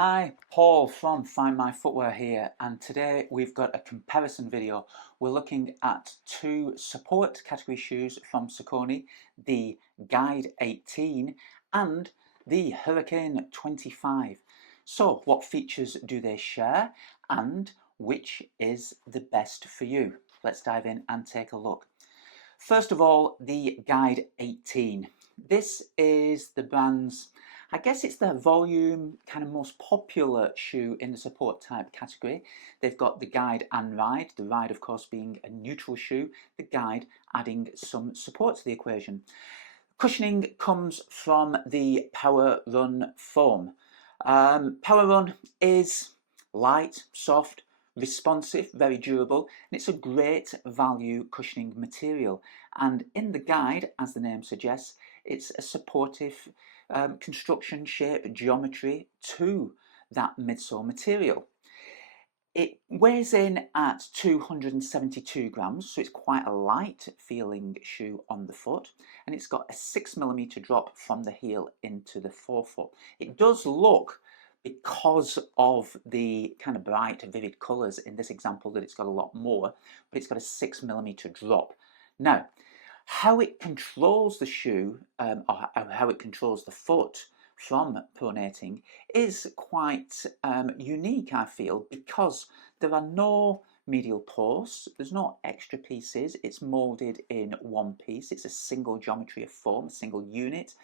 Hi, Paul from Find My Footwear here, and today we've got a comparison video. We're looking at two support category shoes from Saucony, the Guide 18 and the Hurricane 25. So what features do they share and which is the best for you? Let's dive in and take a look. First of all, the Guide 18. This is the brand's, I guess it's their volume kind of most popular shoe in the support type category. They've got the Guide and Ride, the Ride of course being a neutral shoe, the Guide adding some support to the equation. Cushioning comes from the Power Run foam. Power Run is light, soft, responsive, very durable, and it's a great value cushioning material. And in the Guide, as the name suggests, it's a supportive construction, shape, geometry to that midsole material. It weighs in at 272 grams, so it's quite a light feeling shoe on the foot, and it's got a 6mm drop from the heel into the forefoot. It does look, because of the kind of bright, vivid colours in this example, that it's got a lot more, but it's got a 6mm drop. Now, how it controls the shoe, or how it controls the foot from pronating is quite unique, I feel, because there are no medial posts, there's no extra pieces, it's moulded in one piece, it's a single geometry of form, a single unit,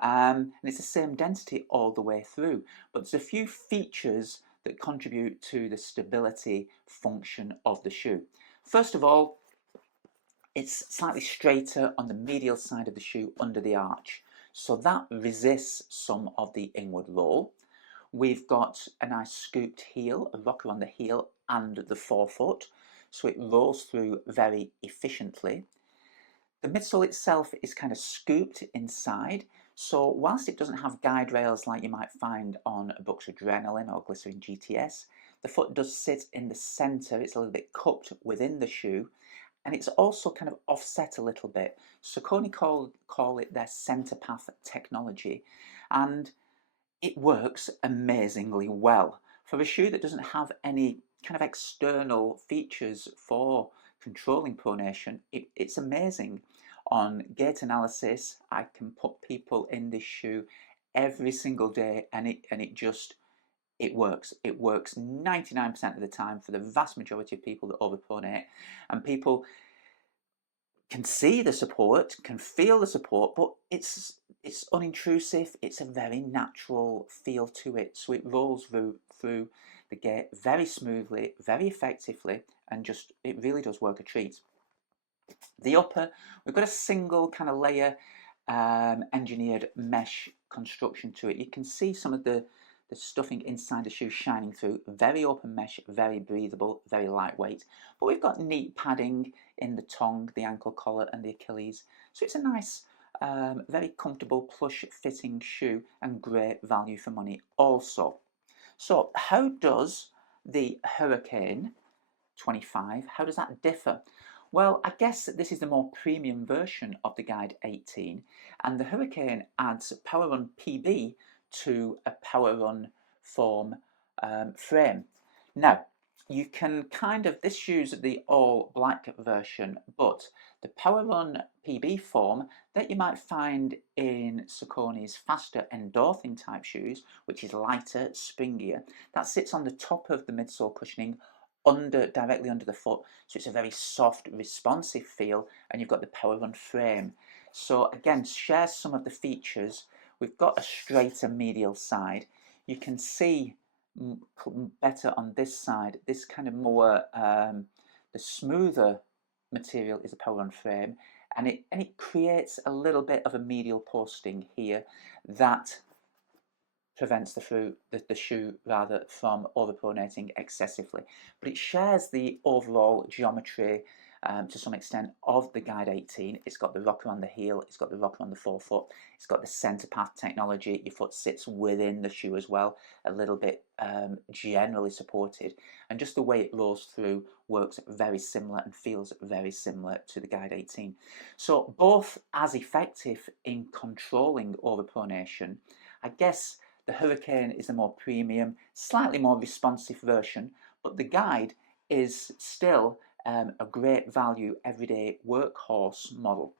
and it's the same density all the way through, but there's a few features that contribute to the stability function of the shoe. First of all, it's slightly straighter on the medial side of the shoe under the arch, so that resists some of the inward roll. We've got a nice scooped heel, a rocker on the heel and the forefoot, so it rolls through very efficiently. The midsole itself is kind of scooped inside, so whilst it doesn't have guide rails like you might find on a Brooks Adrenaline or Glycerin GTS, the foot does sit in the centre, it's a little bit cupped within the shoe, and it's also kind of offset a little bit. Saucony call it their centre path technology, and it works amazingly well. For a shoe that doesn't have any kind of external features for controlling pronation, it's amazing. On gait analysis, I can put people in this shoe every single day, and it works. It works 99% of the time for the vast majority of people that overpronate, and people can see the support, can feel the support, but it's unintrusive. It's a very natural feel to it, so it rolls through the gait very smoothly, very effectively, and just it really does work a treat. The upper, we've got a single kind of layer engineered mesh construction to it. You can see some of the stuffing inside the shoe shining through. Very open mesh, very breathable, very lightweight. But we've got neat padding in the tongue, the ankle collar and the Achilles. So it's a nice, very comfortable plush fitting shoe and great value for money also. So how does the Hurricane 25, how does that differ? Well, I guess that this is the more premium version of the Guide 18, and the Hurricane adds Power Run PB to a Power Run foam frame. Now, you can this shoe's the all black version, but the Power Run PB foam that you might find in Saucony's faster endorphin type shoes, which is lighter, springier, that sits on the top of the midsole cushioning directly under the foot, so it's a very soft, responsive feel, and you've got the Power Run frame. So again, shares some of the features. We've got a straighter medial side. You can see better on this side. This kind of more the smoother material is the Power Run frame, and it creates a little bit of a medial posting here that prevents the shoe rather from overpronating excessively. But it shares the overall geometry to some extent of the Guide 18. It's got the rocker on the heel, it's got the rocker on the forefoot, it's got the centre path technology. Your foot sits within the shoe as well, a little bit generally supported, and just the way it rolls through works very similar and feels very similar to the Guide 18. So both as effective in controlling overpronation. I guess The Hurricane is a more premium, slightly more responsive version, but the Guide is still a great value everyday workhorse model.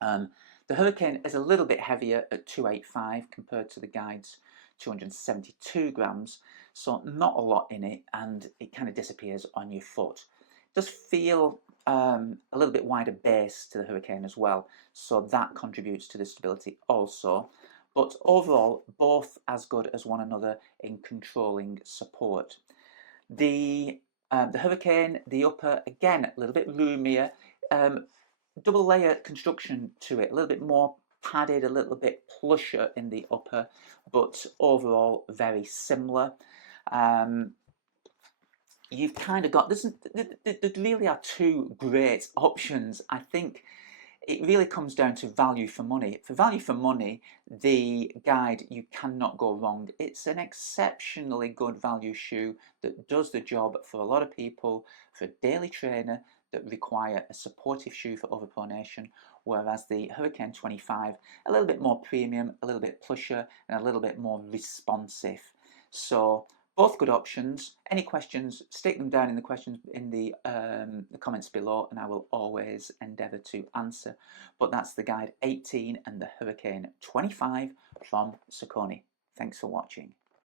The Hurricane is a little bit heavier at 285 compared to the Guide's 272 grams, so not a lot in it, and it kind of disappears on your foot. It does feel a little bit wider base to the Hurricane as well, so that contributes to the stability also. But overall, both as good as one another in controlling support. The Hurricane, the upper, again, a little bit roomier, double layer construction to it, a little bit more padded, a little bit plusher in the upper, but overall very similar. You've kind of got, there really are two great options. I think it really comes down to value for money. For value for money, the Guide, you cannot go wrong. It's an exceptionally good value shoe that does the job for a lot of people, for a daily trainer that require a supportive shoe for overpronation, whereas the Hurricane 25, a little bit more premium, a little bit plusher, and a little bit more responsive. So both good options. Any questions, stick them down in the comments below, and I will always endeavour to answer. But that's the Guide 18 and the Hurricane 25 from Saucony. Thanks for watching.